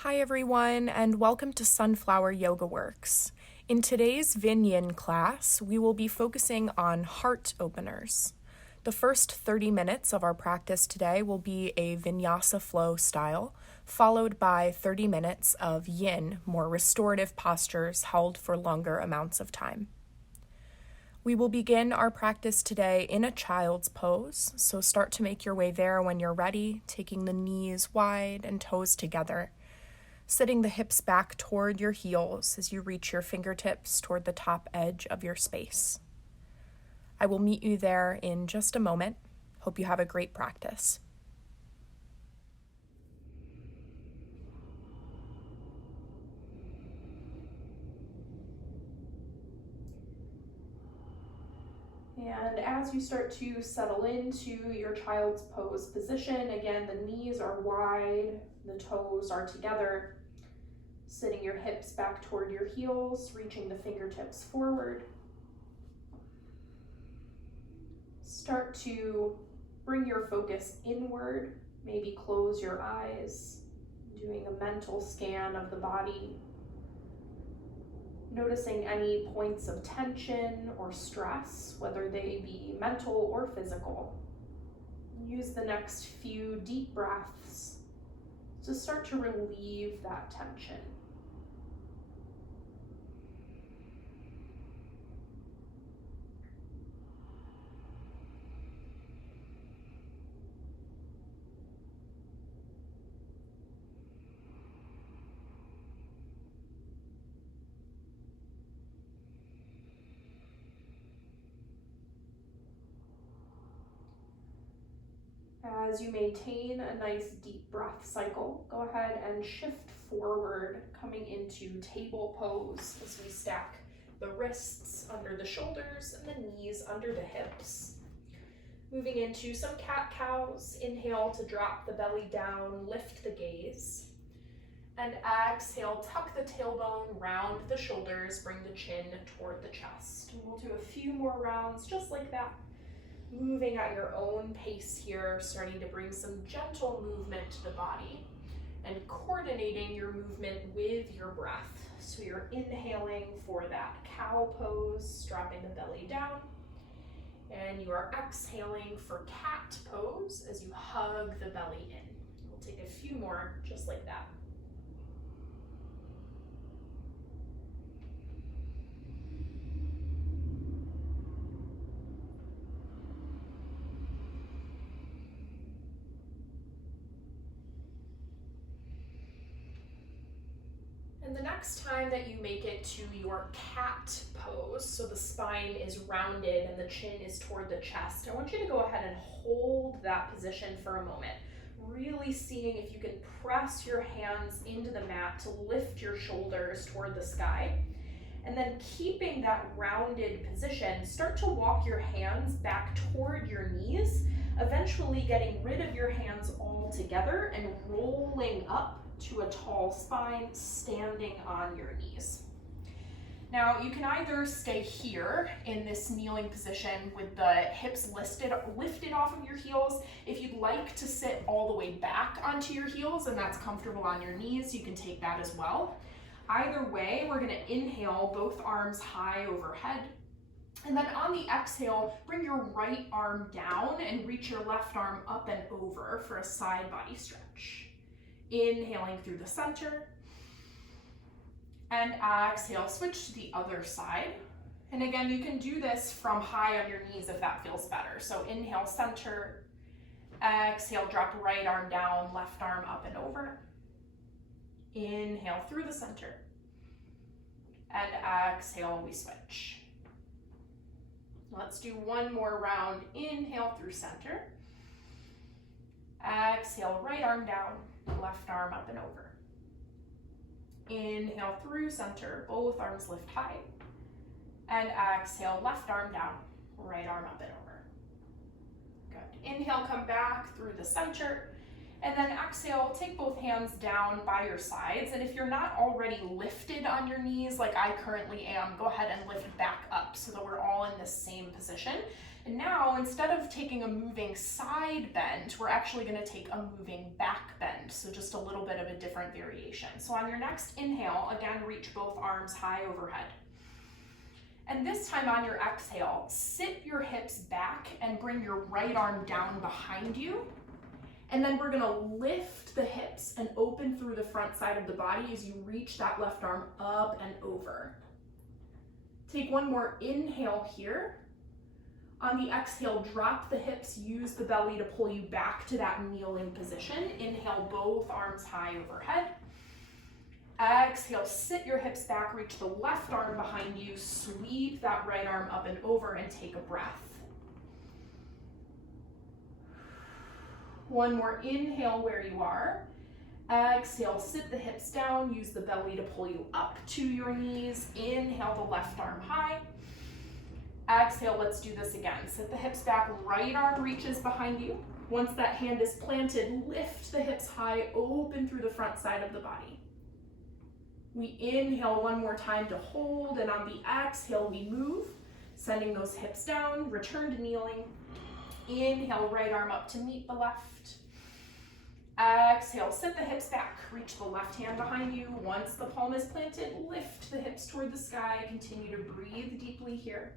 Hi everyone, and welcome to Sunflower Yoga Works. In today's VinYin class, we will be focusing on heart openers. The first 30 minutes of our practice today will be a Vinyasa flow style, followed by 30 minutes of Yin, more restorative postures held for longer amounts of time. We will begin our practice today in a child's pose, so start to make your way there when you're ready, taking the knees wide and toes together. Sitting the hips back toward your heels as you reach your fingertips toward the top edge of your space. I will meet you there in just a moment. Hope you have a great practice. And as you start to settle into your child's pose position, again, the knees are wide, the toes are together. Sitting your hips back toward your heels, reaching the fingertips forward. Start to bring your focus inward, maybe close your eyes, doing a mental scan of the body. Noticing any points of tension or stress, whether they be mental or physical. Use the next few deep breaths to start to relieve that tension. As you maintain a nice deep breath cycle, go ahead and shift forward, coming into table pose as we stack the wrists under the shoulders and the knees under the hips. Moving into some cat-cows, inhale to drop the belly down, lift the gaze. And exhale, tuck the tailbone, round the shoulders, bring the chin toward the chest. And we'll do a few more rounds just like that. Moving at your own pace here, starting to bring some gentle movement to the body and coordinating your movement with your breath. So you're inhaling for that cow pose, dropping the belly down, and you are exhaling for cat pose as you hug the belly in. We'll take a few more just like that. And the next time that you make it to your cat pose, so the spine is rounded and the chin is toward the chest, I want you to go ahead and hold that position for a moment. Really seeing if you can press your hands into the mat to lift your shoulders toward the sky. And then keeping that rounded position, start to walk your hands back toward your knees, eventually getting rid of your hands all together and rolling up to a tall spine, standing on your knees. Now you can either stay here in this kneeling position with the hips lifted off of your heels. If you'd like to sit all the way back onto your heels and that's comfortable on your knees, you can take that as well. Either way, we're gonna inhale, both arms high overhead. And then on the exhale, bring your right arm down and reach your left arm up and over for a side body stretch. Inhaling through the center. And exhale, switch to the other side. And again, you can do this from high on your knees if that feels better. So inhale, center. Exhale, drop right arm down, left arm up and over. Inhale through the center. And exhale, we switch. Let's do one more round. Inhale through center. Exhale, right arm down, left arm up and over. Inhale through center, both arms lift high. And exhale, left arm down, right arm up and over. Good. Inhale, come back through the center. And then exhale, take both hands down by your sides. And if you're not already lifted on your knees like I currently am, go ahead and lift back up so that we're all in the same position. And now, instead of taking a moving side bend, we're actually going to take a moving back bend, so just a little bit of a different variation. So on your next inhale, again, reach both arms high overhead. And this time on your exhale, sit your hips back and bring your right arm down behind you. And then we're gonna lift the hips and open through the front side of the body as you reach that left arm up and over. Take one more inhale here. On the exhale, drop the hips, use the belly to pull you back to that kneeling position. Inhale, both arms high overhead. Exhale, sit your hips back, reach the left arm behind you, sweep that right arm up and over, and take a breath. One more inhale where you are. Exhale, sit the hips down, use the belly to pull you up to your knees. Inhale, the left arm high. Exhale, let's do this again. Sit the hips back, right arm reaches behind you. Once that hand is planted, lift the hips high, open through the front side of the body. We inhale one more time to hold, and on the exhale, we move, sending those hips down, return to kneeling. Inhale, right arm up to meet the left. Exhale, sit the hips back, reach the left hand behind you. Once the palm is planted, lift the hips toward the sky. Continue to breathe deeply here.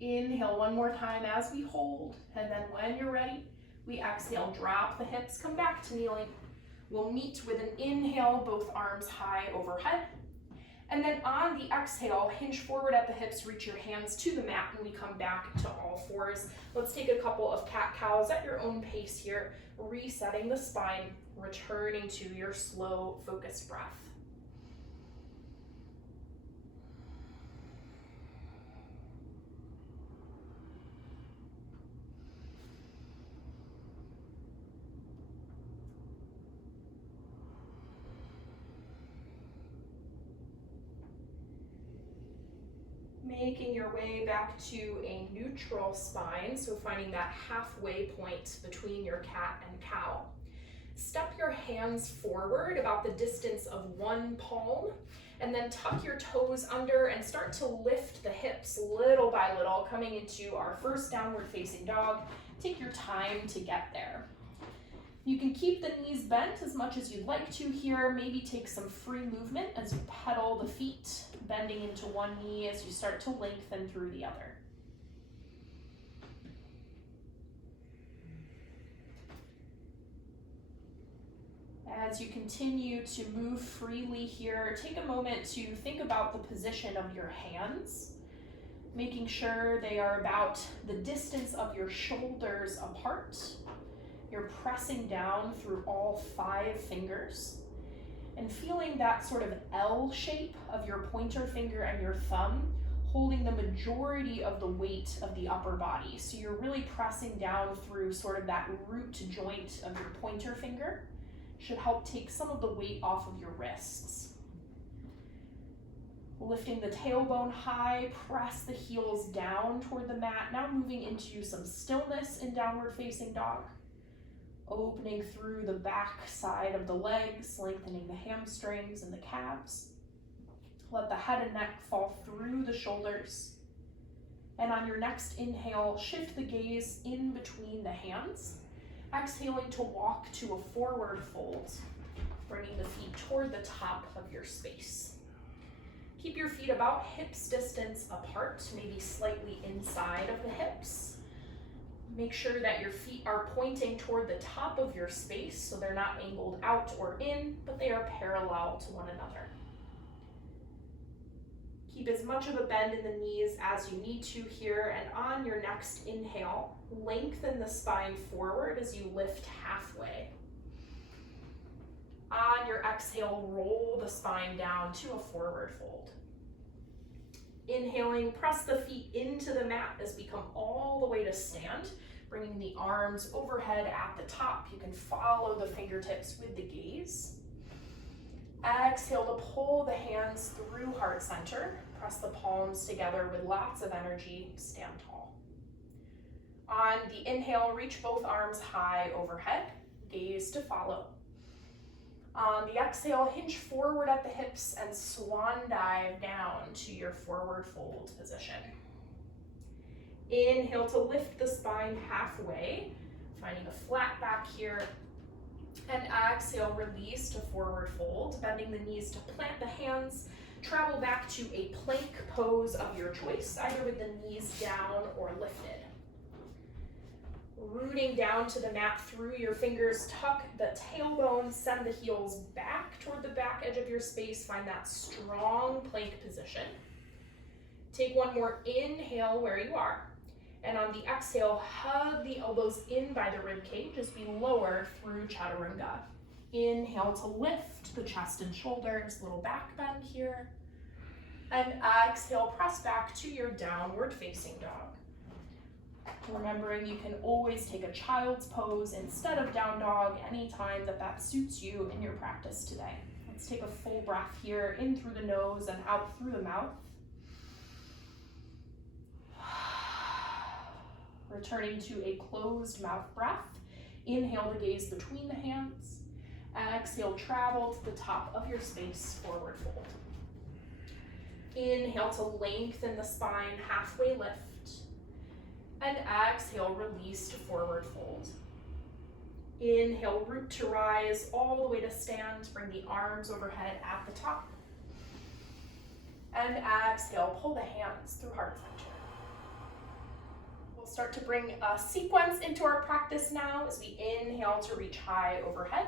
Inhale one more time as we hold, and then when you're ready, we exhale, drop the hips, come back to kneeling. We'll meet with an inhale, both arms high overhead. And then on the exhale, hinge forward at the hips, reach your hands to the mat, and we come back to all fours. Let's take a couple of cat-cows at your own pace here, resetting the spine, returning to your slow, focused breath. Making your way back to a neutral spine, so finding that halfway point between your cat and cow. Step your hands forward about the distance of one palm, and then tuck your toes under and start to lift the hips little by little, coming into our first downward facing dog. Take your time to get there. You can keep the knees bent as much as you'd like to here. Maybe take some free movement as you pedal the feet, bending into one knee as you start to lengthen through the other. As you continue to move freely here, take a moment to think about the position of your hands, making sure they are about the distance of your shoulders apart. You're pressing down through all 5 fingers and feeling that sort of L shape of your pointer finger and your thumb holding the majority of the weight of the upper body. So you're really pressing down through sort of that root joint of your pointer finger. Should help take some of the weight off of your wrists. Lifting the tailbone high, press the heels down toward the mat. Now moving into some stillness in downward facing dog. Opening through the back side of the legs, lengthening the hamstrings and the calves. Let the head and neck fall through the shoulders. And on your next inhale, shift the gaze in between the hands. Exhaling to walk to a forward fold, bringing the feet toward the top of your space. Keep your feet about hips distance apart, maybe slightly inside of the hips. Make sure that your feet are pointing toward the top of your space so they're not angled out or in, but they are parallel to one another. Keep as much of a bend in the knees as you need to here, and on your next inhale, lengthen the spine forward as you lift halfway. On your exhale, roll the spine down to a forward fold. Inhaling, press the feet into the mat as we come all the way to stand, bringing the arms overhead at the top. You can follow the fingertips with the gaze. Exhale to pull the hands through heart center. Press the palms together with lots of energy. Stand tall. On the inhale, reach both arms high overhead. Gaze to follow. On the exhale, hinge forward at the hips and swan dive down to your forward fold position. Inhale to lift the spine halfway, finding a flat back here. And exhale, release to forward fold, bending the knees to plant the hands. Travel back to a plank pose of your choice, either with the knees down or lifted. Rooting down to the mat through your fingers, tuck the tailbone, send the heels back toward the back edge of your space. Find that strong plank position. Take one more inhale where you are. And on the exhale, hug the elbows in by the rib cage as we lower through chaturanga. Inhale to lift the chest and shoulders, little back bend here. And exhale, press back to your downward facing dog. Remembering you can always take a child's pose instead of down dog anytime that suits you in your practice today. Let's take a full breath here, in through the nose and out through the mouth. Returning to a closed mouth breath. Inhale to gaze between the hands. Exhale, travel to the top of your space, forward fold. Inhale to lengthen the spine, halfway lift. And exhale, release to forward fold. Inhale, root to rise all the way to stand. Bring the arms overhead at the top. And exhale, pull the hands through heart center. We'll start to bring a sequence into our practice now as we inhale to reach high overhead.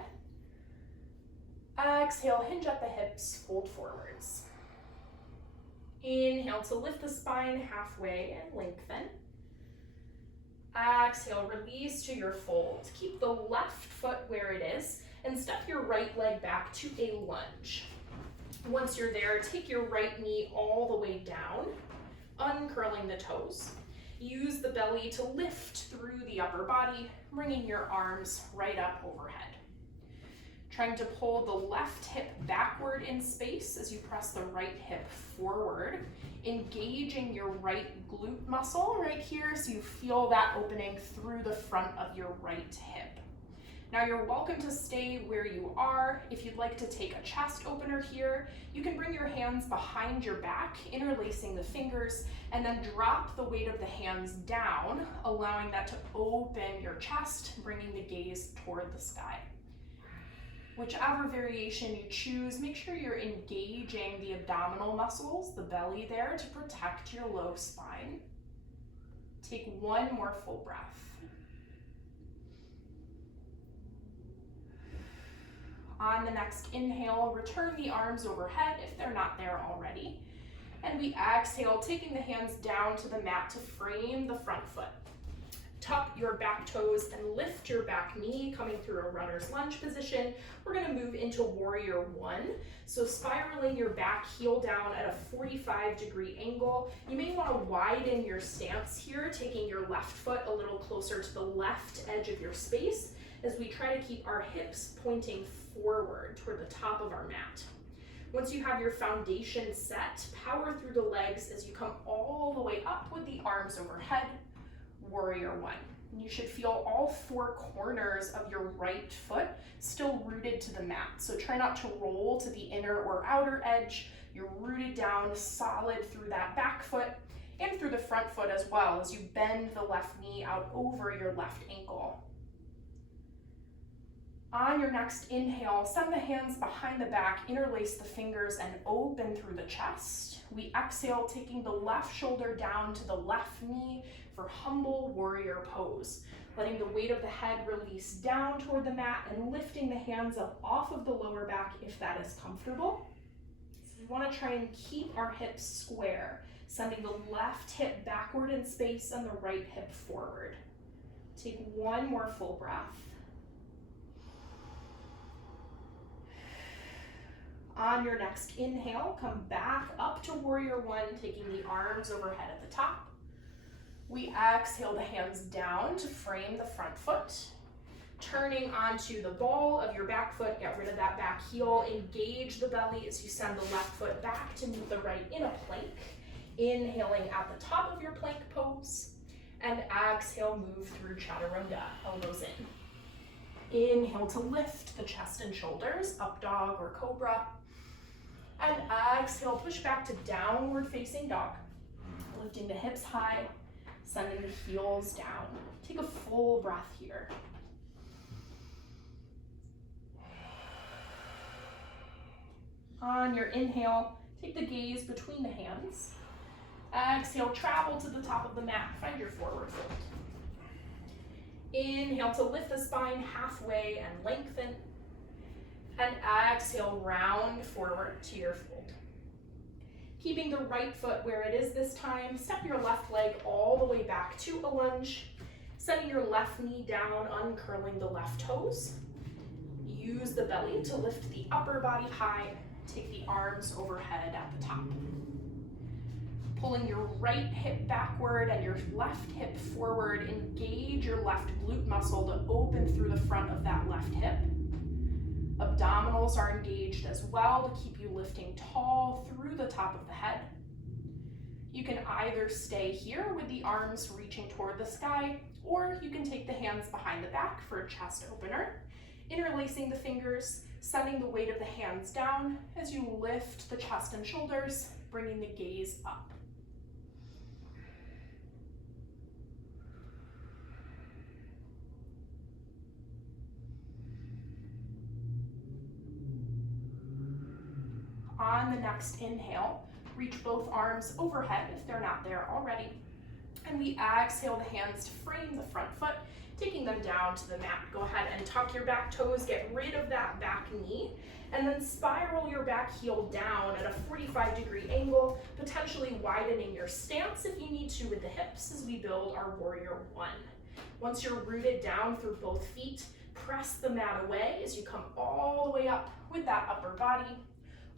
Exhale, hinge at the hips, fold forwards. Inhale to lift the spine halfway and lengthen. Exhale, release to your fold. Keep the left foot where it is and step your right leg back to a lunge. Once you're there, take your right knee all the way down, uncurling the toes. Use the belly to lift through the upper body, bringing your arms right up overhead. Trying to pull the left hip backward in space as you press the right hip forward, engaging your right glute muscle right here so you feel that opening through the front of your right hip. Now you're welcome to stay where you are. If you'd like to take a chest opener here, you can bring your hands behind your back, interlacing the fingers, and then drop the weight of the hands down, allowing that to open your chest, bringing the gaze toward the sky. Whichever variation you choose, make sure you're engaging the abdominal muscles, the belly there, to protect your low spine. Take one more full breath. On the next inhale, return the arms overhead if they're not there already. And we exhale, taking the hands down to the mat to frame the front foot. Tuck your back toes and lift your back knee, coming through a runner's lunge position. We're gonna move into warrior one. So spiraling your back heel down at a 45-degree angle. You may wanna widen your stance here, taking your left foot a little closer to the left edge of your space as we try to keep our hips pointing forward toward the top of our mat. Once you have your foundation set, power through the legs as you come all the way up with the arms overhead. Warrior one. You should feel all four corners of your right foot still rooted to the mat. So try not to roll to the inner or outer edge. You're rooted down solid through that back foot and through the front foot as well as you bend the left knee out over your left ankle. On your next inhale, send the hands behind the back, interlace the fingers, and open through the chest. We exhale, taking the left shoulder down to the left knee for humble warrior pose. Letting the weight of the head release down toward the mat and lifting the hands up off of the lower back if that is comfortable. So we want to try and keep our hips square, sending the left hip backward in space and the right hip forward. Take one more full breath. On your next inhale, come back up to warrior one, taking the arms overhead at the top. We exhale the hands down to frame the front foot. Turning onto the ball of your back foot, get rid of that back heel, engage the belly as you send the left foot back to meet the right in a plank. Inhaling at the top of your plank pose, and exhale, move through chaturanga, elbows in. Inhale to lift the chest and shoulders, up dog or cobra. And exhale, push back to downward facing dog. Lifting the hips high, Sending the heels down. Take a full breath here. On your inhale, take the gaze between the hands. Exhale, travel to the top of the mat. Find your forward fold. Inhale to lift the spine halfway and lengthen. And exhale, round forward to your fold. Keeping the right foot where it is this time, step your left leg all the way back to a lunge. Sending your left knee down, uncurling the left toes. Use the belly to lift the upper body high. Take the arms overhead at the top. Pulling your right hip backward and your left hip forward, engage your left glute muscle to open through the front of that left hip. Abdominals are engaged as well to keep you lifting tall through the top of the head. You can either stay here with the arms reaching toward the sky, or you can take the hands behind the back for a chest opener, interlacing the fingers, sending the weight of the hands down as you lift the chest and shoulders, bringing the gaze up. On the next inhale, reach both arms overhead if they're not there already. And we exhale the hands to frame the front foot, taking them down to the mat. Go ahead and tuck your back toes, get rid of that back knee, and then spiral your back heel down at a 45-degree angle, potentially widening your stance if you need to with the hips as we build our warrior one. Once you're rooted down through both feet, press the mat away as you come all the way up with that upper body,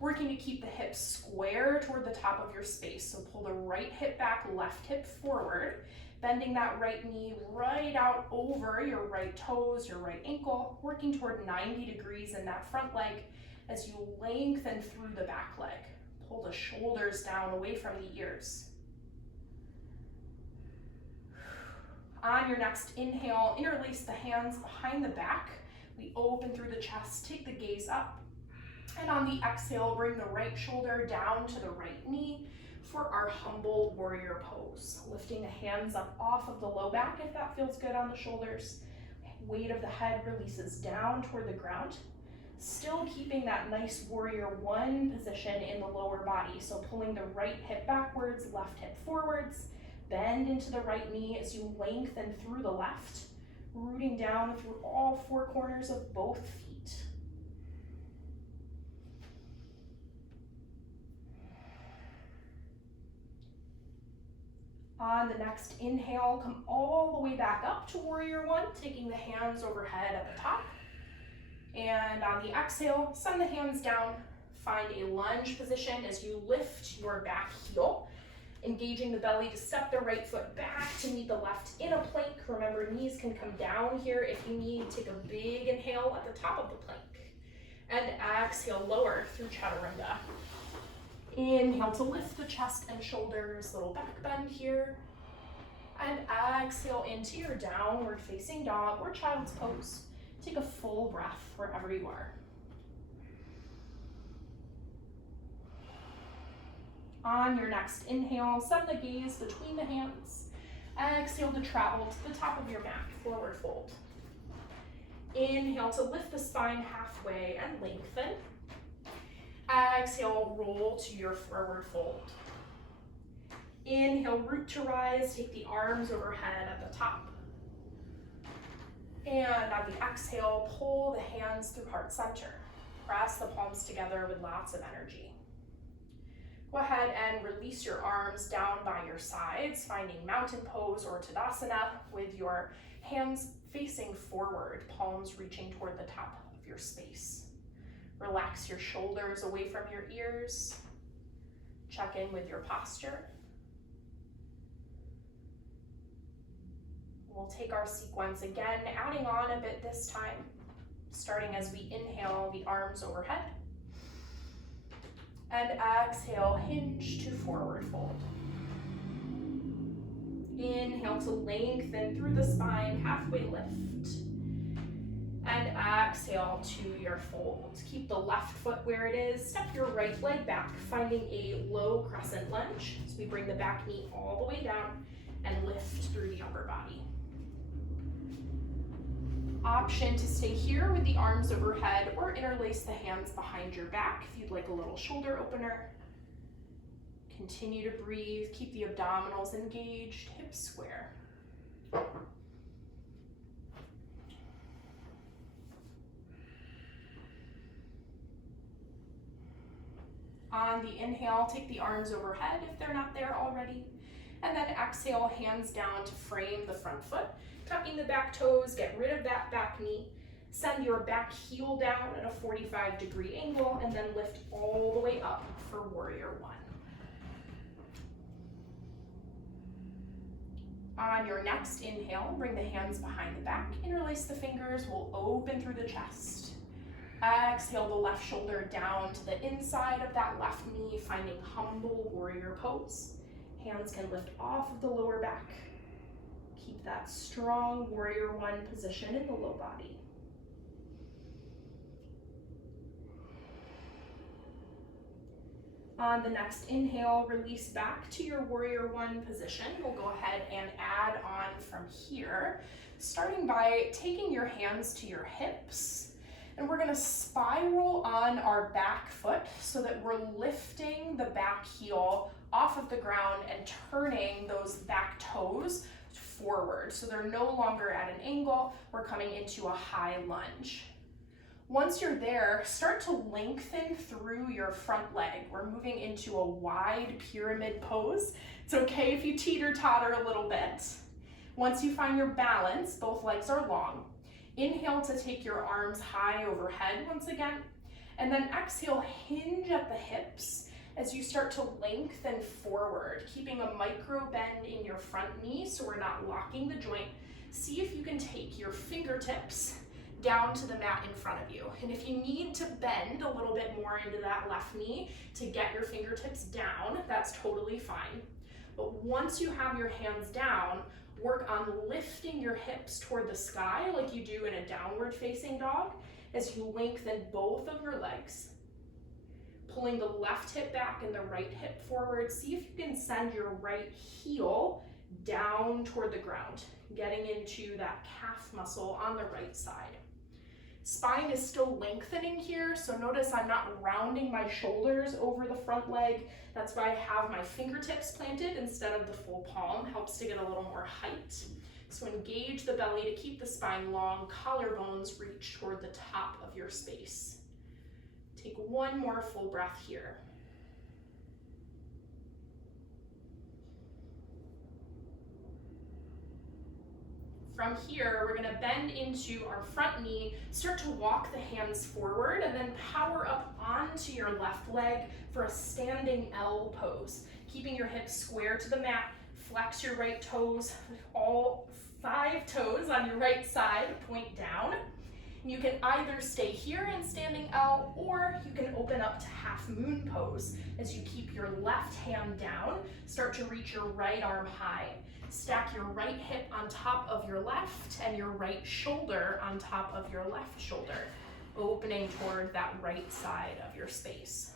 working to keep the hips square toward the top of your space. So pull the right hip back, left hip forward, bending that right knee right out over your right toes, your right ankle, working toward 90 degrees in that front leg as you lengthen through the back leg. Pull the shoulders down away from the ears. On your next inhale, interlace the hands behind the back. We open through the chest, take the gaze up. And on the exhale, bring the right shoulder down to the right knee for our humble warrior pose. Lifting the hands up off of the low back if that feels good on the shoulders. Weight of the head releases down toward the ground. Still keeping that nice warrior one position in the lower body. So pulling the right hip backwards, left hip forwards. Bend into the right knee as you lengthen through the left. Rooting down through all four corners of both feet. On the next inhale, come all the way back up to warrior one, taking the hands overhead at the top. And on the exhale, send the hands down. Find a lunge position as you lift your back heel, engaging the belly to step the right foot back to meet the left in a plank. Remember, knees can come down here if you need. Take a big inhale at the top of the plank. And exhale, lower through chaturanga. Inhale to lift the chest and shoulders, little back bend here. And exhale into your downward facing dog or child's pose. Take a full breath wherever you are. On your next inhale, send the gaze between the hands. Exhale to travel to the top of your mat, forward fold. Inhale to lift the spine halfway and lengthen. Exhale, roll to your forward fold. Inhale, root to rise, take the arms overhead at the top. And on the exhale, pull the hands through heart center. Press the palms together with lots of energy. Go ahead and release your arms down by your sides, finding mountain pose or Tadasana with your hands facing forward, palms reaching toward the top of your space. Relax your shoulders away from your ears. Check in with your posture. We'll take our sequence again, adding on a bit this time, starting as we inhale the arms overhead. And exhale, hinge to forward fold. Inhale to lengthen through the spine, halfway lift. And exhale to your fold. Keep the left foot where it is. Step your right leg back, finding a low crescent lunge. So we bring the back knee all the way down. and lift through the upper body. Option to stay here with the arms overhead or interlace the hands behind your back if you'd like a little shoulder opener. Continue to breathe, keep the abdominals engaged, hips square. On the inhale, take the arms overhead if they're not there already. And then exhale, hands down to frame the front foot. Tucking the back toes, get rid of that back knee. Send your back heel down at a 45-degree angle and then lift all the way up for warrior one. On your next inhale, bring the hands behind the back, interlace the fingers, we'll open through the chest. Exhale the left shoulder down to the inside of that left knee, finding humble warrior pose. Hands can lift off of the lower back. Keep that strong warrior one position in the low body. On the next inhale, release back to your warrior one position. We'll go ahead and add on from here, starting by taking your hands to your hips. And we're gonna spiral on our back foot so that we're lifting the back heel off of the ground and turning those back toes forward. So they're no longer at an angle, we're coming into a high lunge. Once you're there, start to lengthen through your front leg. We're moving into a wide pyramid pose. It's okay if you teeter-totter a little bit. Once you find your balance, both legs are long. Inhale to take your arms high overhead once again, and then exhale, hinge at the hips as you start to lengthen forward, keeping a micro bend in your front knee so we're not locking the joint. See if you can take your fingertips down to the mat in front of you. And if you need to bend a little bit more into that left knee to get your fingertips down, that's totally fine. But once you have your hands down, work on lifting your hips toward the sky like you do in a downward facing dog as you lengthen both of your legs. Pulling the left hip back and the right hip forward. See if you can send your right heel down toward the ground, getting into that calf muscle on the right side. Spine is still lengthening here, so notice I'm not rounding my shoulders over the front leg. That's why I have my fingertips planted instead of the full palm. Helps to get a little more height. So engage the belly to keep the spine long, collarbones reach toward the top of your space. Take one more full breath here. From here, we're gonna bend into our front knee, start to walk the hands forward, and then power up onto your left leg for a standing L pose. Keeping your hips square to the mat, flex your right toes, all 5 toes on your right side, point down. And you can either stay here in standing L, or you can open up to half moon pose as you keep your left hand down, start to reach your right arm high. Stack your right hip on top of your left and your right shoulder on top of your left shoulder, opening toward that right side of your space.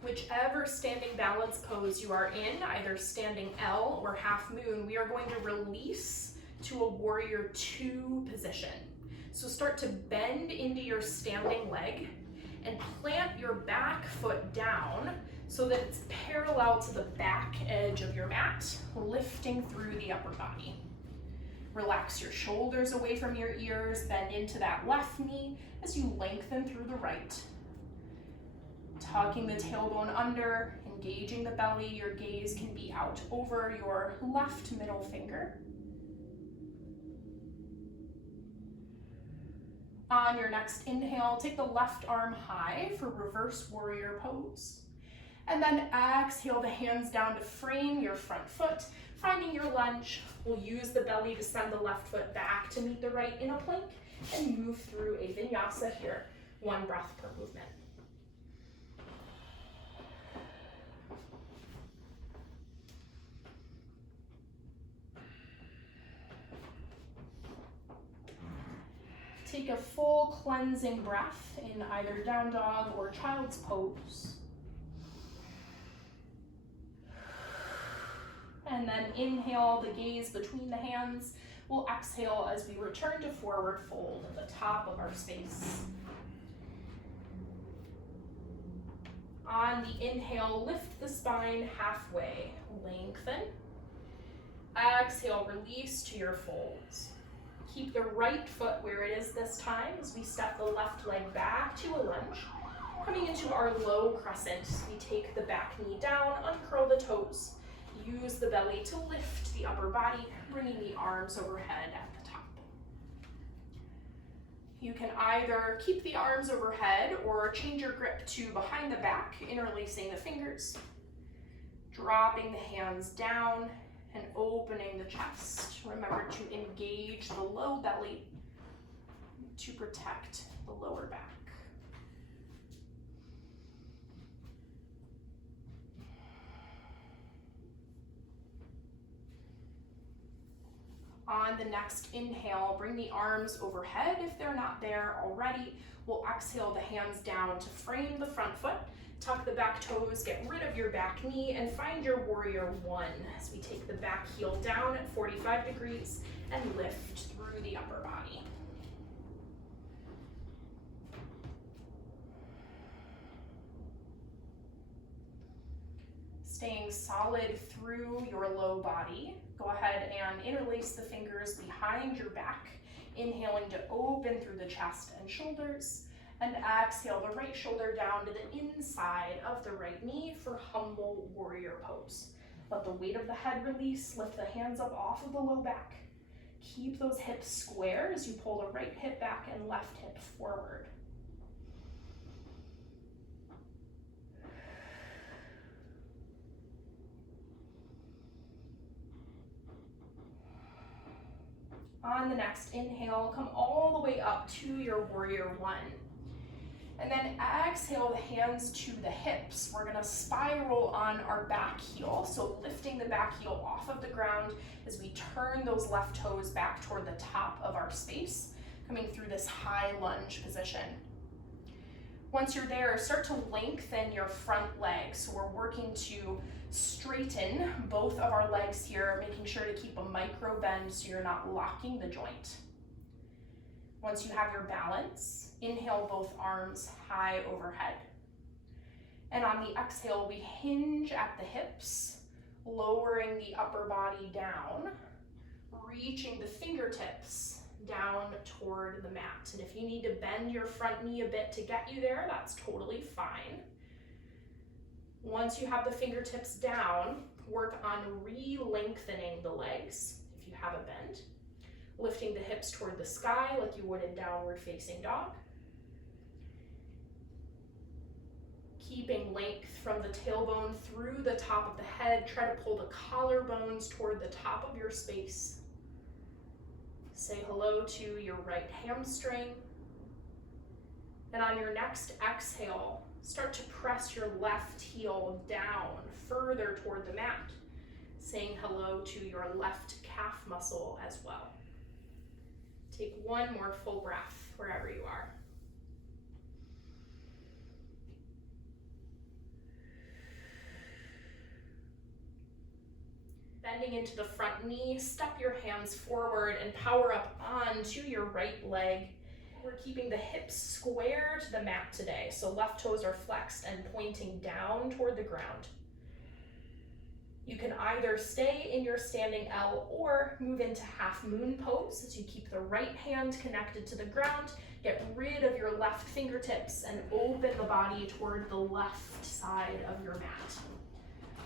Whichever standing balance pose you are in, either standing L or half moon, we are going to release to a warrior 2 position. So start to bend into your standing leg and plant your back foot down so that it's parallel to the back edge of your mat, lifting through the upper body. Relax your shoulders away from your ears, bend into that left knee as you lengthen through the right. Tucking the tailbone under, engaging the belly, your gaze can be out over your left middle finger. On your next inhale, take the left arm high for reverse warrior pose. And then exhale the hands down to frame your front foot, finding your lunge. We'll use the belly to send the left foot back to meet the right in a plank and move through a vinyasa here, 1 breath per movement. take a full cleansing breath in either down dog or child's pose. And then inhale the gaze between the hands. We'll exhale as we return to forward fold at the top of our space. On the inhale, lift the spine halfway, lengthen. Exhale, release to your folds. Keep the right foot where it is this time as we step the left leg back to a lunge. Coming into our low crescent, we take the back knee down, uncurl the toes. Use the belly to lift the upper body, bringing the arms overhead at the top. You can either keep the arms overhead or change your grip to behind the back, interlacing the fingers, dropping the hands down and opening the chest. Remember to engage the low belly to protect the lower back. On the next inhale, bring the arms overhead if they're not there already. We'll exhale the hands down to frame the front foot. Tuck the back toes, get rid of your back knee, and find your warrior one as we take the back heel down at 45 degrees and lift through the upper body. Staying solid through your low body. Go ahead and interlace the fingers behind your back, inhaling to open through the chest and shoulders, and exhale the right shoulder down to the inside of the right knee for humble warrior pose. Let the weight of the head release, lift the hands up off of the low back. Keep those hips square as you pull the right hip back and left hip forward. On the next inhale, come all the way up to your warrior one. And then exhale the hands to the hips. We're gonna spiral on our back heel. So lifting the back heel off of the ground as we turn those left toes back toward the top of our space, coming through this high lunge position. Once you're there, start to lengthen your front legs. So we're working to straighten both of our legs here, making sure to keep a micro bend so you're not locking the joint. Once you have your balance, inhale both arms high overhead. And on the exhale, we hinge at the hips, lowering the upper body down, reaching the fingertips down toward the mat. And if you need to bend your front knee a bit to get you there, that's totally fine. Once you have the fingertips down, work on re-lengthening the legs if you have a bend. Lifting the hips toward the sky like you would in downward facing dog. Keeping length from the tailbone through the top of the head. Try to pull the collarbones toward the top of your space. Say hello to your right hamstring. And on your next exhale, start to press your left heel down further toward the mat, saying hello to your left calf muscle as well. Take one more full breath wherever you are. Bending into the front knee, step your hands forward and power up onto your right leg. We're keeping the hips square to the mat today, so left toes are flexed and pointing down toward the ground. You can either stay in your standing L or move into half moon pose as you keep the right hand connected to the ground, get rid of your left fingertips and open the body toward the left side of your mat.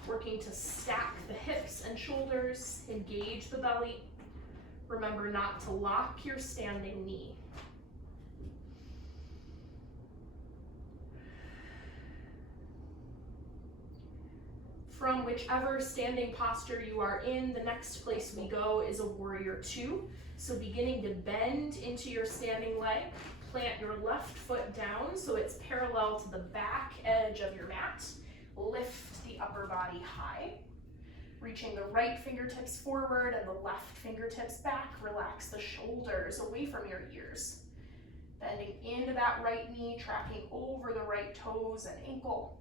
Working to stack the hips and shoulders, engage the belly. Remember not to lock your standing knee. From whichever standing posture you are in, the next place we go is a warrior two. So beginning to bend into your standing leg, plant your left foot down so it's parallel to the back edge of your mat. Lift the upper body high. Reaching the right fingertips forward and the left fingertips back. Relax the shoulders away from your ears. Bending into that right knee, tracking over the right toes and ankle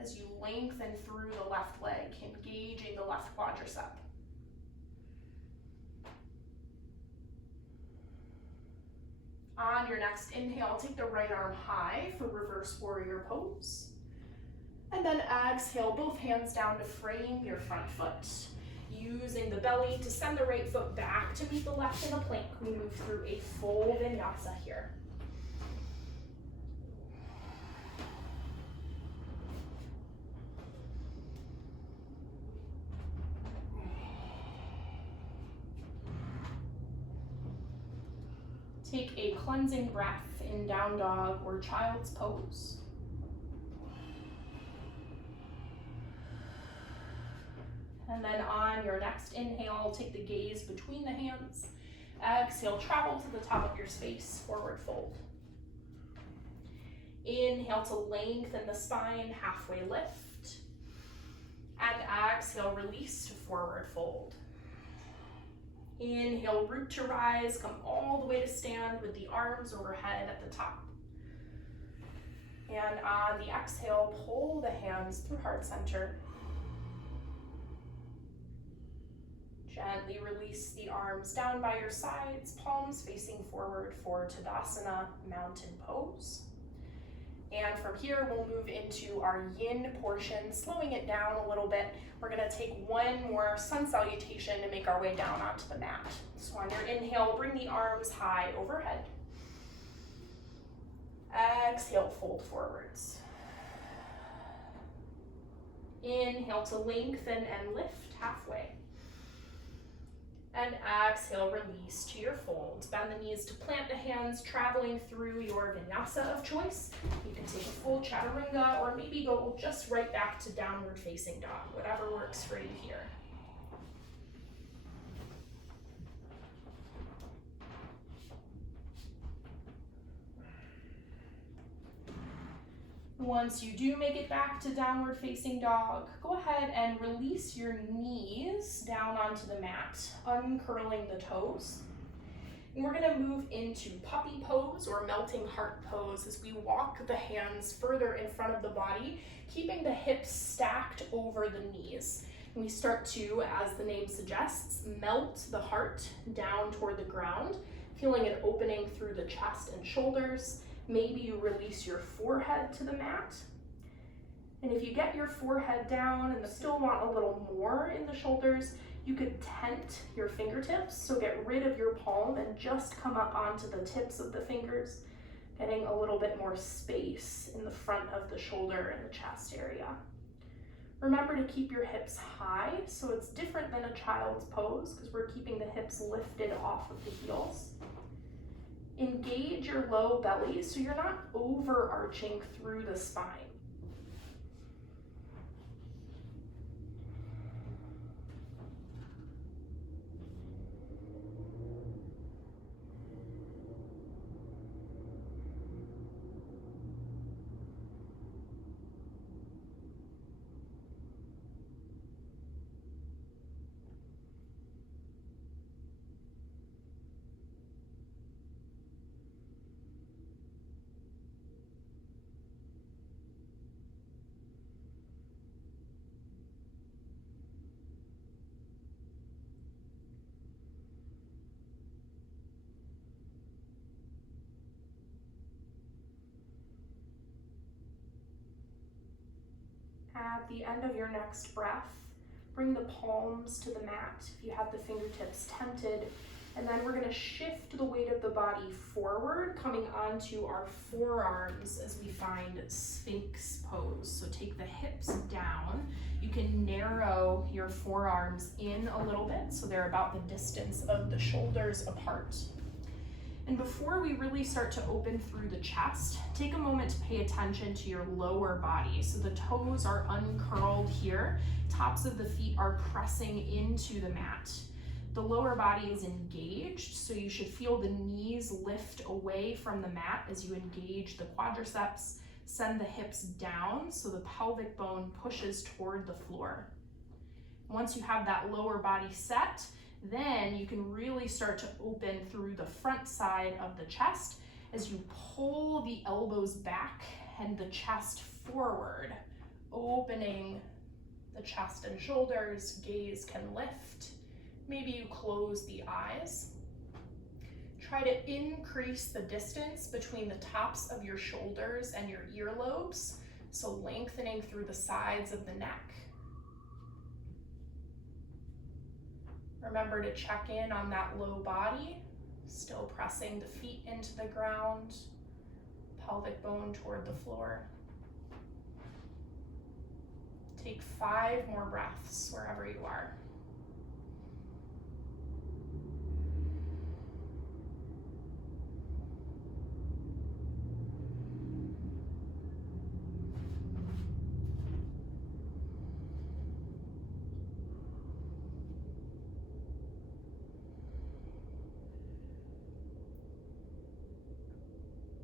as you lengthen through the left leg, engaging the left quadricep. On your next inhale, take the right arm high for reverse warrior pose. And then exhale, both hands down to frame your front foot. Using the belly to send the right foot back to meet the left in a plank. We move through a full vinyasa here. Take a cleansing breath in down dog or child's pose. And then on your next inhale, take the gaze between the hands. Exhale, travel to the top of your space, forward fold. Inhale to lengthen the spine, halfway lift. And exhale, release to forward fold. Inhale, root to rise, come all the way to stand with the arms overhead at the top. And on the exhale, pull the hands through heart center. Gently release the arms down by your sides, palms facing forward for Tadasana, mountain pose. And from here, we'll move into our yin portion, slowing it down a little bit. We're gonna take one more sun salutation to make our way down onto the mat. So on your inhale, bring the arms high overhead. Exhale, fold forwards. Inhale to lengthen and lift halfway. And exhale, release to your folds. Bend the knees to plant the hands, traveling through your vinyasa of choice. You can take a full chaturanga or maybe go just right back to downward facing dog, whatever works for you here. Once you do make it back to downward facing dog, go ahead and release your knees down onto the mat, uncurling the toes. And we're gonna move into puppy pose or melting heart pose as we walk the hands further in front of the body, keeping the hips stacked over the knees. And we start to, as the name suggests, melt the heart down toward the ground, feeling it opening through the chest and shoulders. Maybe you release your forehead to the mat. And if you get your forehead down and still want a little more in the shoulders, you could tent your fingertips. So get rid of your palm and just come up onto the tips of the fingers, getting a little bit more space in the front of the shoulder and the chest area. Remember to keep your hips high, so it's different than a child's pose because we're keeping the hips lifted off of the heels. Engage your low belly so you're not overarching through the spine. At the end of your next breath, bring the palms to the mat if you have the fingertips tented, and then we're going to shift the weight of the body forward, coming onto our forearms as we find Sphinx pose. So take the hips down. You can narrow your forearms in a little bit so they're about the distance of the shoulders apart. And before we really start to open through the chest, take a moment to pay attention to your lower body. So the toes are uncurled here, tops of the feet are pressing into the mat. The lower body is engaged, so you should feel the knees lift away from the mat as you engage the quadriceps. Send the hips down so the pelvic bone pushes toward the floor. Once you have that lower body set, then you can really start to open through the front side of the chest as you pull the elbows back and the chest forward, opening the chest and shoulders, gaze can lift. Maybe you close the eyes. Try to increase the distance between the tops of your shoulders and your earlobes, so lengthening through the sides of the neck. Remember to check in on that low body, still pressing the feet into the ground, pelvic bone toward the floor. Take 5 more breaths wherever you are.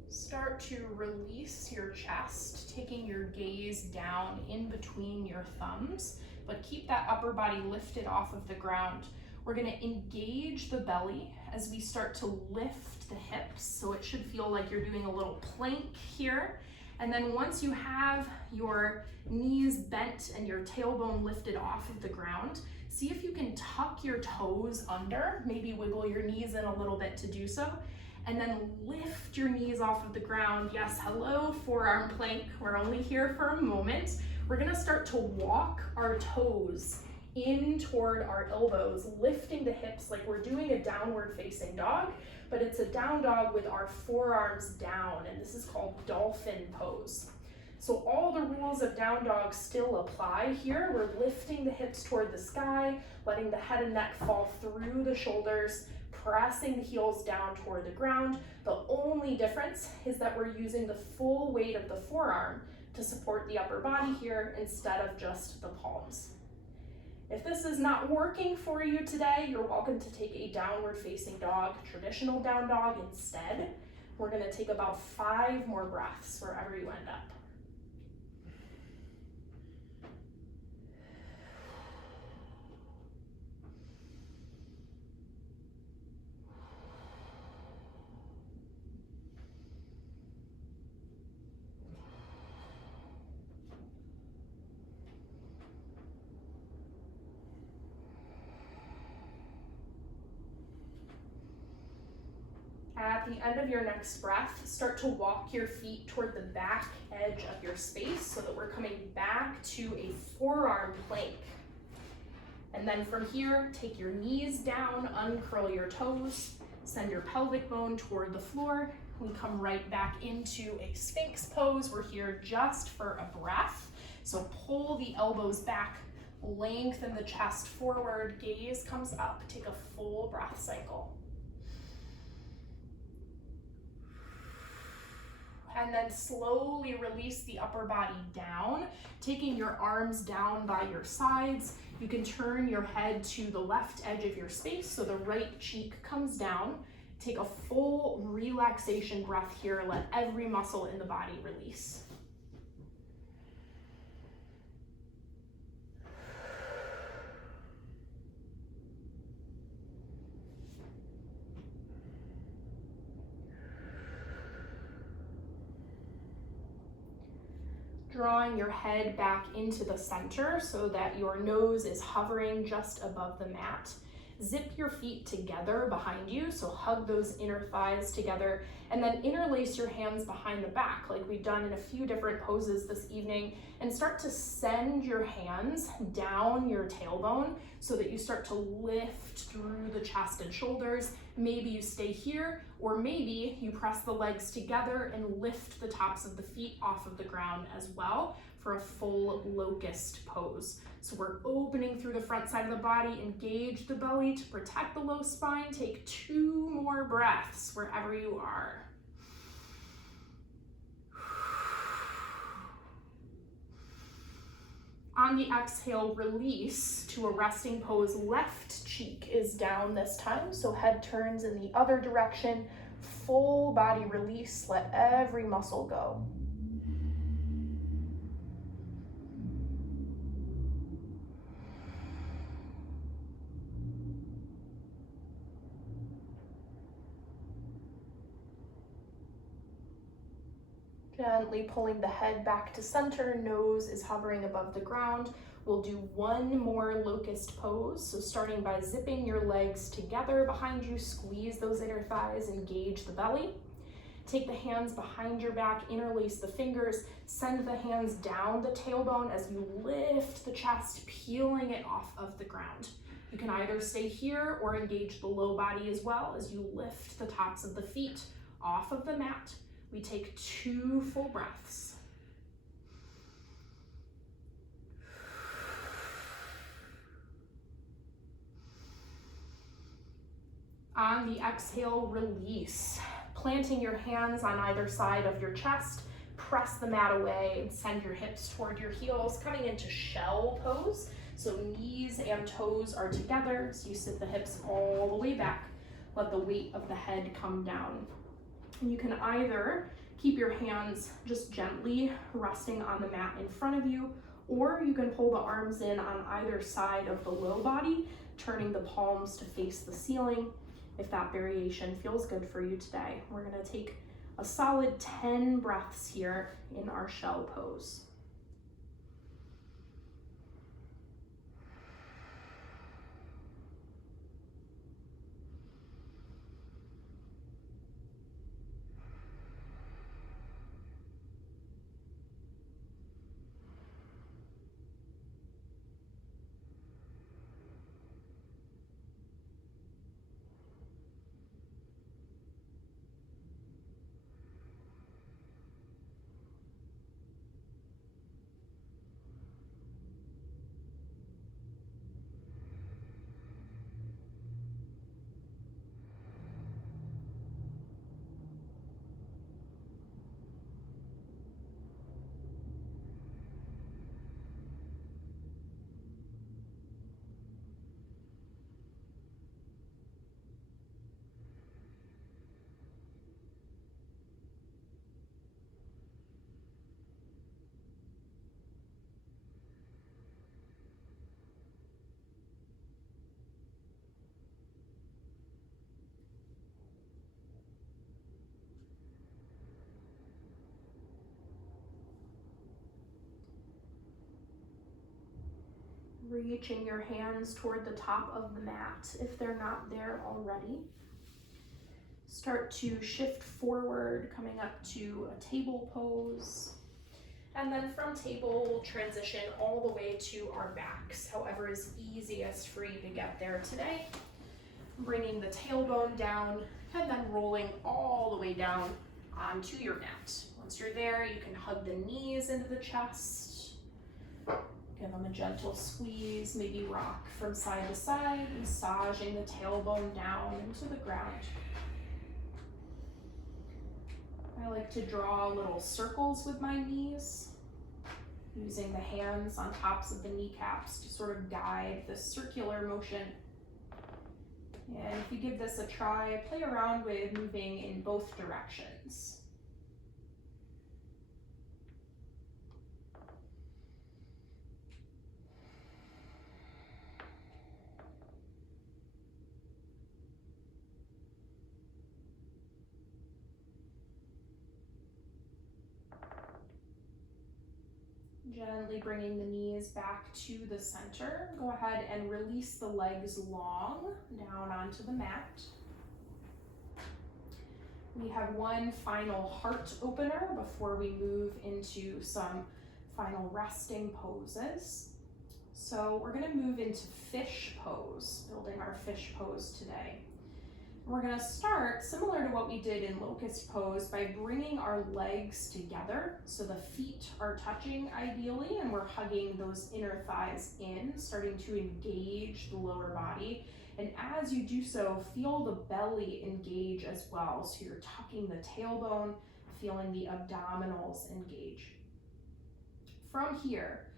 Start to release your chest, taking your gaze down in between your thumbs, but keep that upper body lifted off of the ground. We're going to engage the belly as we start to lift the hips, so it should feel like you're doing a little plank here. And then once you have your knees bent and your tailbone lifted off of the ground, see if you can tuck your toes under, maybe wiggle your knees in a little bit to do so. And then lift your knees off of the ground. Yes, hello, forearm plank. We're only here for a moment. We're gonna start to walk our toes in toward our elbows, lifting the hips like we're doing a downward facing dog, but it's a down dog with our forearms down, and this is called dolphin pose. So all the rules of down dog still apply here. We're lifting the hips toward the sky, letting the head and neck fall through the shoulders, pressing the heels down toward the ground. The only difference is that we're using the full weight of the forearm to support the upper body here instead of just the palms. If this is not working for you today, you're welcome to take a downward facing dog, traditional down dog instead. We're gonna take about 5 more breaths wherever you end up. At the end of your next breath, start to walk your feet toward the back edge of your space so that we're coming back to a forearm plank. And then from here, take your knees down, uncurl your toes, send your pelvic bone toward the floor. We come right back into a Sphinx pose. We're here just for a breath. So pull the elbows back, lengthen the chest forward, gaze comes up, take a full breath cycle. And then slowly release the upper body down, taking your arms down by your sides. You can turn your head to the left edge of your space so the right cheek comes down. Take a full relaxation breath here. Let every muscle in the body release. Drawing your head back into the center so that your nose is hovering just above the mat. Zip your feet together behind you, so hug those inner thighs together, and then interlace your hands behind the back like we've done in a few different poses this evening, and start to send your hands down your tailbone so that you start to lift through the chest and shoulders. Maybe you stay here, or maybe you press the legs together and lift the tops of the feet off of the ground as well for a full locust pose. So we're opening through the front side of the body, engage the belly to protect the low spine. Take 2 more breaths wherever you are. On the exhale, release to a resting pose. Left cheek is down this time, so head turns in the other direction. Full body release, let every muscle go. Gently pulling the head back to center, nose is hovering above the ground. We'll do one more locust pose. So starting by zipping your legs together behind you, squeeze those inner thighs, engage the belly. Take the hands behind your back, interlace the fingers, send the hands down the tailbone as you lift the chest, peeling it off of the ground. You can either stay here or engage the low body as well as you lift the tops of the feet off of the mat. We take 2 full breaths. On the exhale, release. Planting your hands on either side of your chest, press the mat away and send your hips toward your heels, coming into shell pose. So knees and toes are together, so you sit the hips all the way back. Let the weight of the head come down. And you can either keep your hands just gently resting on the mat in front of you, or you can pull the arms in on either side of the low body, turning the palms to face the ceiling. If that variation feels good for you today, we're gonna take a solid 10 breaths here in our shell pose. Reaching your hands toward the top of the mat if they're not there already. Start to shift forward, coming up to a table pose. And then from table, we'll transition all the way to our backs, however is easiest for you to get there today. Bringing the tailbone down and then rolling all the way down onto your mat. Once you're there, you can hug the knees into the chest. Give them a gentle squeeze, maybe rock from side to side, massaging the tailbone down into the ground. I like to draw little circles with my knees, using the hands on tops of the kneecaps to sort of guide this circular motion. And if you give this a try, play around with moving in both directions. Gently bringing the knees back to the center. Go ahead and release the legs long down onto the mat. We have one final heart opener before we move into some final resting poses. So we're gonna move into fish pose, building our fish pose today. We're gonna start similar to what we did in locust pose by bringing our legs together so the feet are touching ideally and we're hugging those inner thighs in, starting to engage the lower body. And as you do so, feel the belly engage as well. So you're tucking the tailbone, feeling the abdominals engage. From here,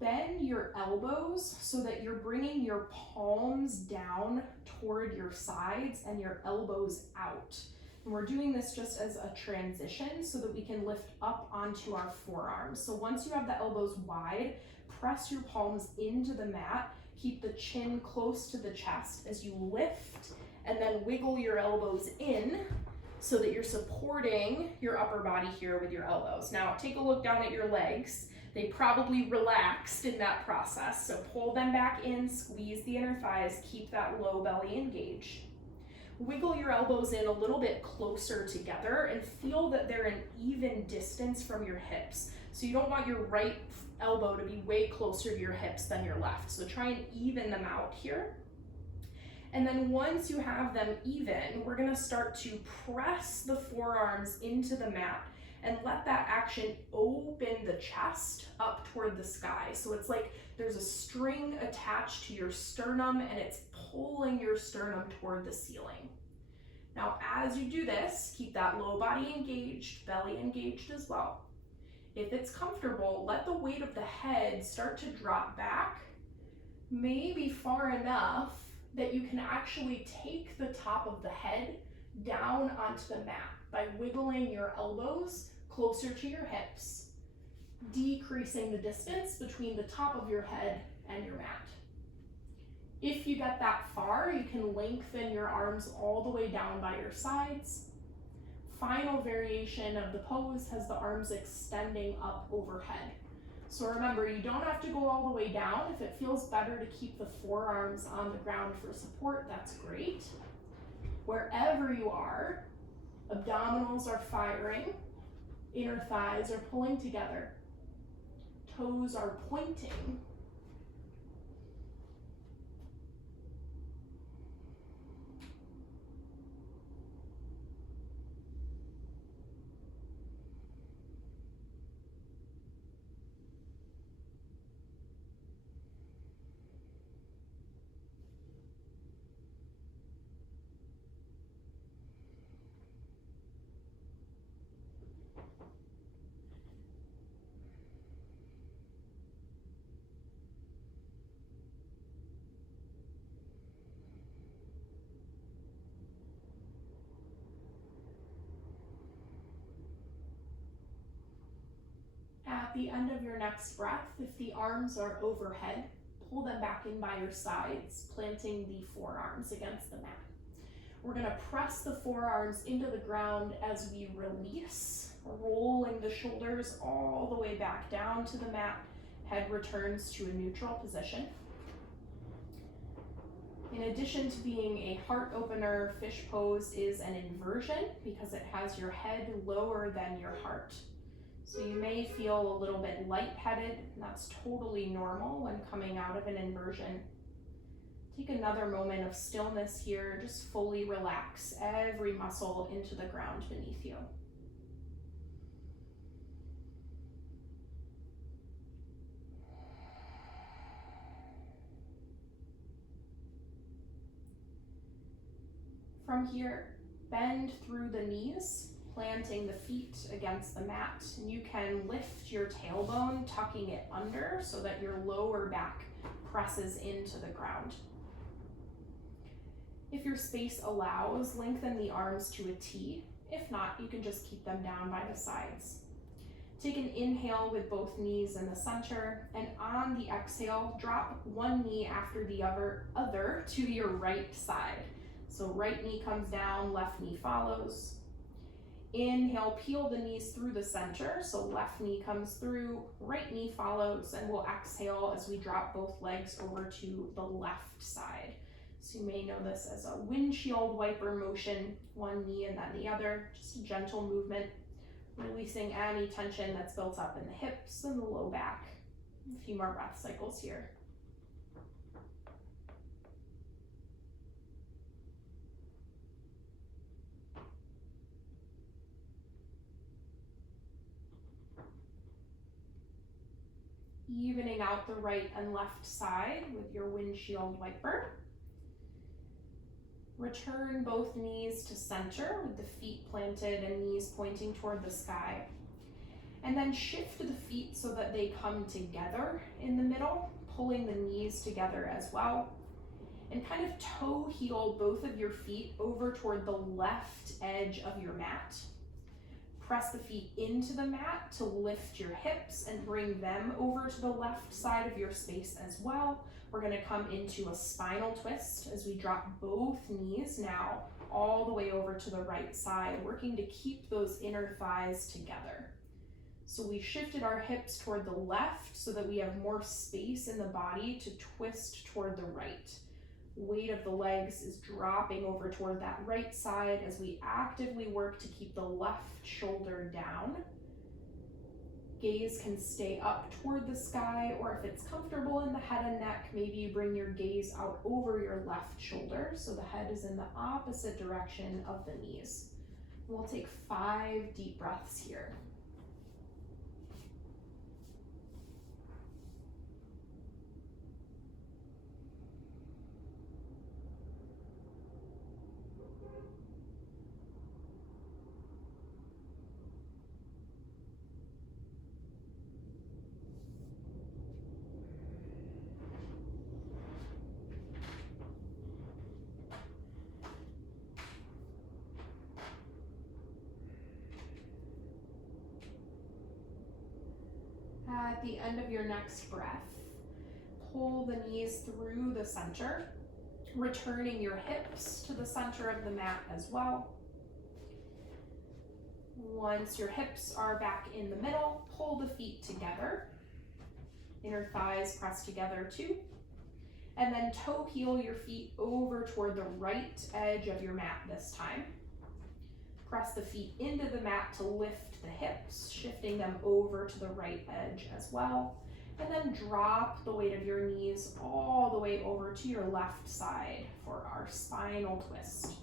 bend your elbows so that you're bringing your palms down toward your sides and your elbows out. And we're doing this just as a transition so that we can lift up onto our forearms. So once you have the elbows wide, press your palms into the mat, keep the chin close to the chest as you lift, and then wiggle your elbows in so that you're supporting your upper body here with your elbows. Now take a look down at your legs. They probably relaxed in that process, so pull them back in, squeeze the inner thighs, keep that low belly engaged. Wiggle your elbows in a little bit closer together and feel that they're an even distance from your hips. So you don't want your right elbow to be way closer to your hips than your left. So try and even them out here. And then once you have them even, we're gonna start to press the forearms into the mat and let that action open the chest up toward the sky. So it's like there's a string attached to your sternum and it's pulling your sternum toward the ceiling. Now, as you do this, keep that low body engaged, belly engaged as well. If it's comfortable, let the weight of the head start to drop back, maybe far enough that you can actually take the top of the head down onto the mat by wiggling your elbows closer to your hips, decreasing the distance between the top of your head and your mat. If you get that far, you can lengthen your arms all the way down by your sides. Final variation of the pose has the arms extending up overhead. So remember, you don't have to go all the way down. If it feels better to keep the forearms on the ground for support, that's great. Wherever you are, abdominals are firing, inner thighs are pulling together, toes are pointing. At the end of your next breath, if the arms are overhead, pull them back in by your sides, planting the forearms against the mat. We're gonna press the forearms into the ground as we release, rolling the shoulders all the way back down to the mat. Head returns to a neutral position. In addition to being a heart opener, fish pose is an inversion because it has your head lower than your heart. So you may feel a little bit lightheaded, and that's totally normal when coming out of an inversion. Take another moment of stillness here, just fully relax every muscle into the ground beneath you. From here, bend through the knees, planting the feet against the mat, and you can lift your tailbone, tucking it under so that your lower back presses into the ground. If your space allows, lengthen the arms to a T. If not, you can just keep them down by the sides. Take an inhale with both knees in the center, and on the exhale, drop one knee after the other to your right side. So right knee comes down, left knee follows. Inhale, peel the knees through the center, so left knee comes through, right knee follows, and we'll exhale as we drop both legs over to the left side. So you may know this as a windshield wiper motion, one knee and then the other, just a gentle movement, releasing any tension that's built up in the hips and the low back. A few more breath cycles here. Evening out the right and left side with your windshield wiper. Return both knees to center with the feet planted and knees pointing toward the sky. And then shift the feet so that they come together in the middle, pulling the knees together as well. And kind of toe heel both of your feet over toward the left edge of your mat. Press the feet into the mat to lift your hips and bring them over to the left side of your space as well. We're gonna come into a spinal twist as we drop both knees now all the way over to the right side, working to keep those inner thighs together. So we shifted our hips toward the left so that we have more space in the body to twist toward the right. Weight of the legs is dropping over toward that right side as we actively work to keep the left shoulder down. Gaze can stay up toward the sky, or if it's comfortable in the head and neck, maybe you bring your gaze out over your left shoulder so the head is in the opposite direction of the knees. We'll take 5 deep breaths here. At the end of your next breath, pull the knees through the center, returning your hips to the center of the mat as well. Once your hips are back in the middle, pull the feet together. Inner thighs press together too. And then toe heel your feet over toward the right edge of your mat this time. Press the feet into the mat to lift the hips, shifting them over to the right edge as well. And then drop the weight of your knees all the way over to your left side for our spinal twist.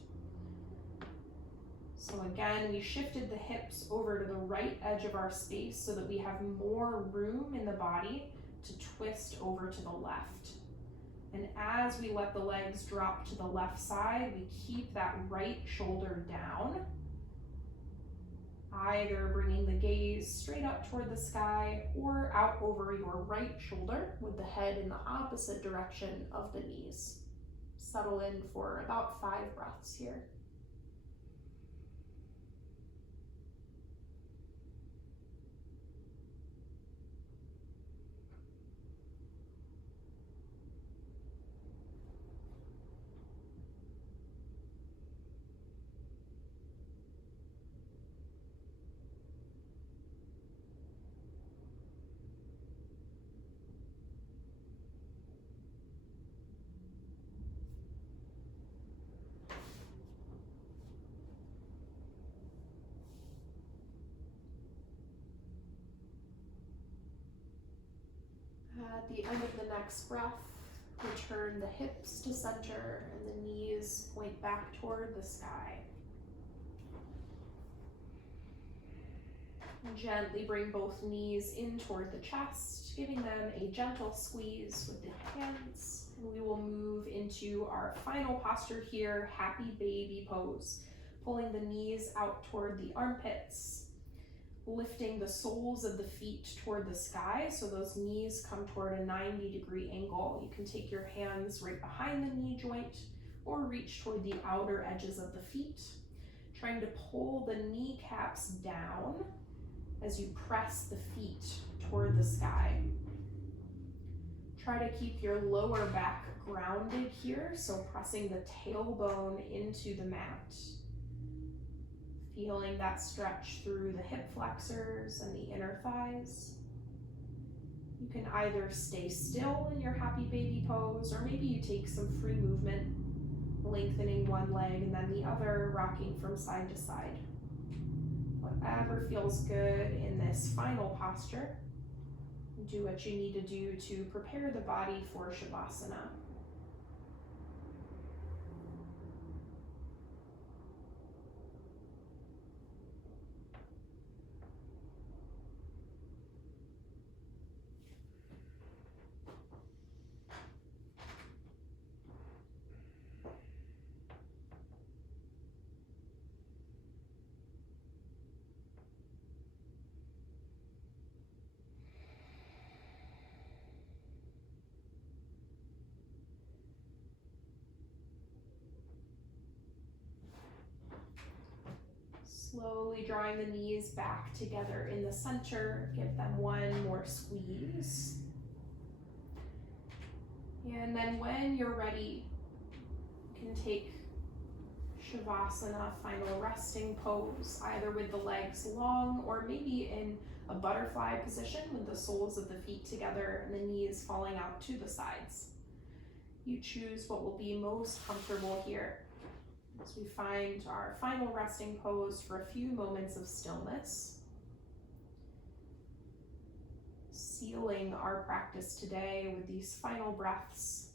So again, we shifted the hips over to the right edge of our space so that we have more room in the body to twist over to the left. And as we let the legs drop to the left side, we keep that right shoulder down, either bringing the gaze straight up toward the sky or out over your right shoulder with the head in the opposite direction of the knees. Settle in for about 5 breaths here. At the end of the next breath, return the hips to center and the knees point back toward the sky. Gently bring both knees in toward the chest, giving them a gentle squeeze with the hands. And we will move into our final posture here, happy baby pose. Pulling the knees out toward the armpits, lifting the soles of the feet toward the sky so those knees come toward a 90-degree angle. You can take your hands right behind the knee joint or reach toward the outer edges of the feet, trying to pull the kneecaps down as you press the feet toward the sky. Try to keep your lower back grounded here, so pressing the tailbone into the mat. Feeling that stretch through the hip flexors and the inner thighs. You can either stay still in your happy baby pose, or maybe you take some free movement, lengthening one leg and then the other, rocking from side to side. Whatever feels good in this final posture, do what you need to do to prepare the body for Shavasana. Slowly drawing the knees back together in the center. Give them one more squeeze. And then when you're ready, you can take Shavasana, final resting pose, either with the legs long or maybe in a butterfly position with the soles of the feet together and the knees falling out to the sides. You choose what will be most comfortable here as we find our final resting pose for a few moments of stillness. Sealing our practice today with these final breaths,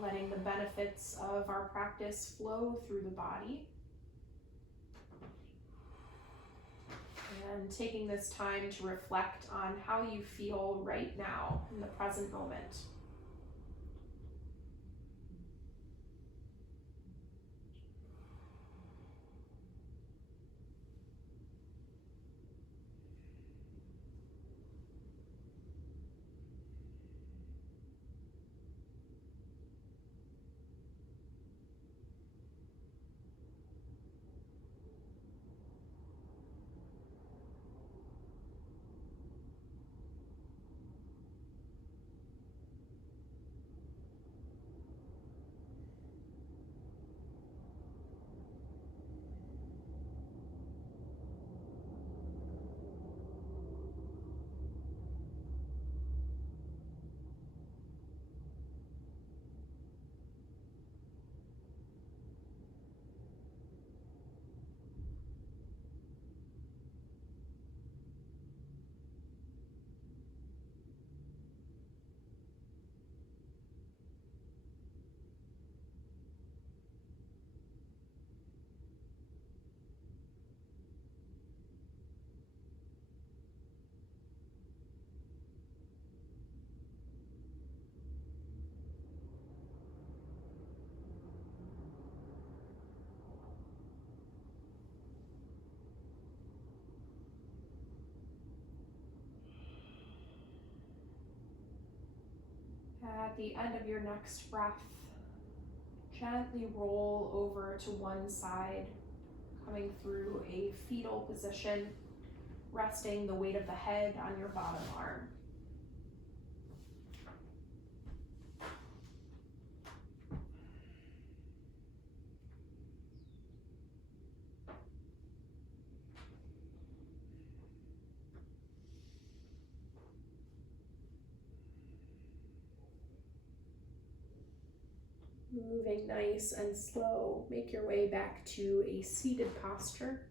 letting the benefits of our practice flow through the body. And taking this time to reflect on how you feel right now in the present moment. At the end of your next breath, gently roll over to one side, coming through a fetal position, resting the weight of the head on your bottom arm. Moving nice and slow, make your way back to a seated posture.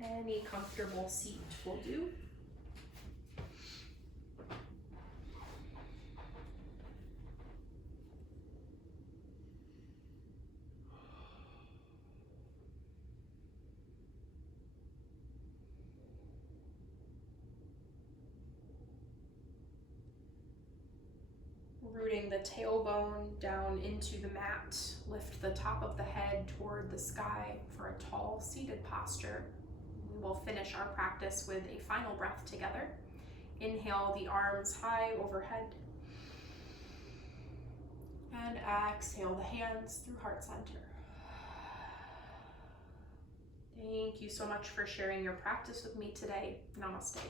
Any comfortable seat will do. Rooting the tailbone down into the mat, lift the top of the head toward the sky for a tall seated posture. We will finish our practice with a final breath together. Inhale the arms high overhead. And exhale the hands through heart center. Thank you so much for sharing your practice with me today. Namaste.